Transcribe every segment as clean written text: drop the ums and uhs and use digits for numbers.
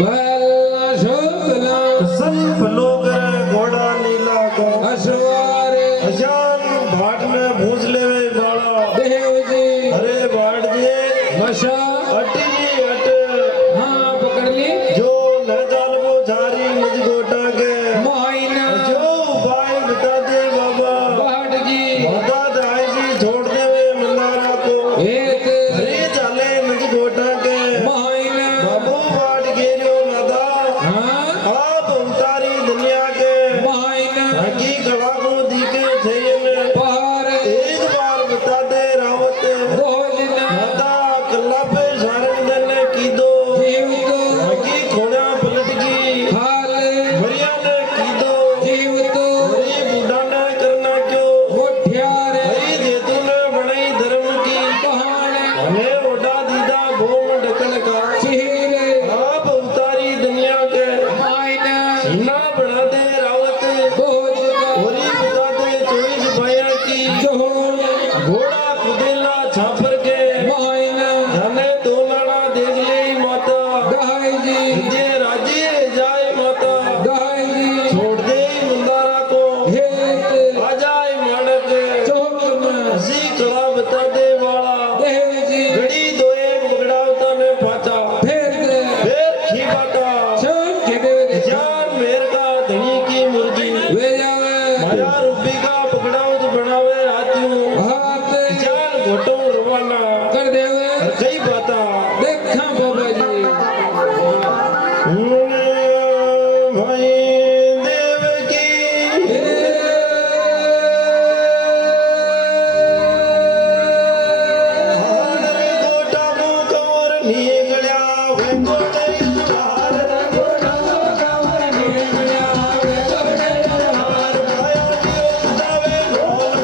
बैला शोभला संप लोग घोड़ा नीला को अश्वारे अजान भाट में भूज लेवे बाड़ा देव जी अरे भाट जी मशा अटी जी अट हाँ पकड़ ली जो न जान वो झारी निज गोटा के मोहिना जो उपाय बता दे बाबा बाट जी बता दाई जी छोड़ देवे मंदारा को एक अरे चाले निज गोटा के मोहिना बाबू बाट गेरियो माता हाँ आप उतारी दुनिया के मोहिना हकी कला को दिखे थे पार एक बार बता दे रावत भोजना माता कल्ला पे सारंगन ने की दो जीव तो हकी खोड़ा पलट गई हाल मरिया ने की दो जीव तो हरी बूढ़ा ने करना क्यों मुठियारे हरी जेतु ने बनाई धर्म की पहाड़ हमें उड़ा दीदा भोम ढकन का चीरे आप उतारी दुनिया के मायना सीना बना दे रावत भोजना होली बता दे 24 भाइया की जो घोड़ा कुदेला छापर के मायना जाने दो लाना देख ले माता गाय जी ये राजी जाए माता गाय जी छोड़ दे मुंदारा को हेत आ जाए मानक चौकमा हसी कला बता दे वाला देव जी घड़ी दोए बगड़ावता ने पाचा फिर फिर खी बाटा सब के देव जान मेर का धनी की मुर्गी वे जावे माया रूपी का पकड़ावत बनावे हाथियों हाथ जान घोटो रवाना कर देवे और कई बाता देखा बाबा जी भाई देव की हार गोटा को कवर निगल्या वे गोटे हार गोटा को कवर निगल्या वे गोटे हार माया दियो दावे ढोल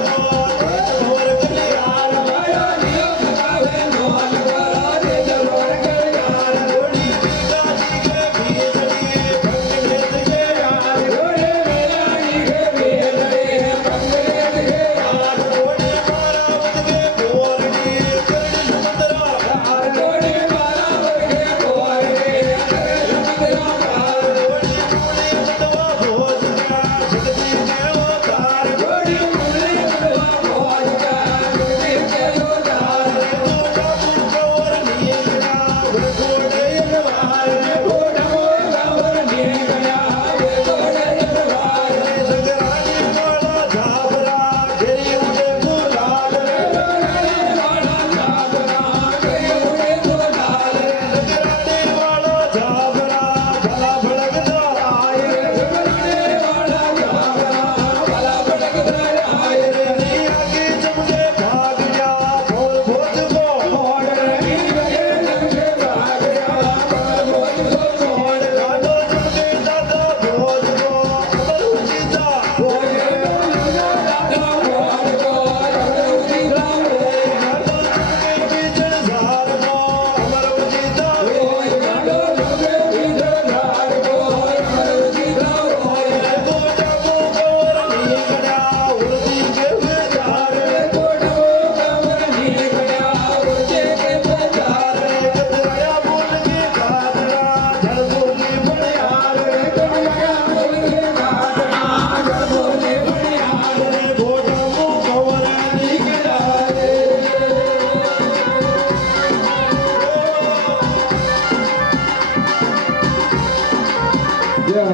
और कलियार माया दियो दावे ढोल और कलियार गोड़ी पिता जी के भीतरी पंडित के यार गोड़े मेरा जी के भीतरी पंडित के यार गोड़ी मारावत के बोरडी करड़ी सुंदरा यार गोड़ी मारावत के बोरडी करड़ी सुंदरा यार गोड़ी मुड़ी बंदवा भोज का जगती के तार गोड़ी मुड़ी बंदवा भोज का जगती के तार गोड़ा कवर नीला वे गोड़े यलवार गोड़ा कवर नीला वे गोड़े यलवार सगरानी वाला झाबरा घेरी उड़े गुलाल सगरानी वाला झाबरा घेरी उड़े गुलाल सगरानी वाला झाबरा भला भड़कदा आए सगरानी वाला झाबरा भला भड़कदा आए नी आगे चमके भाग जा बोल भोज को मोड़ नी आगे चमके भाग जा बोल भोज को मोड़ गानो चमके दादा भोज को अमर उजीदा भोज दादा भोज को अमर उजीदा गानो चमके बीजड़ झार को अमर उजीदा गानो चमके बीजड़ झार को अमर उजीदा गोटा को कवर नीगड़ा उड़ती के बेजार गोटा को कवर नीगड़ा उड़ते के बेजार गदराया बोल के गादड़ा जल बोली बड़ियार गदराया बोल के गादड़ा जल बोली बड़ियार गोटा को कवर नीगड़ा जो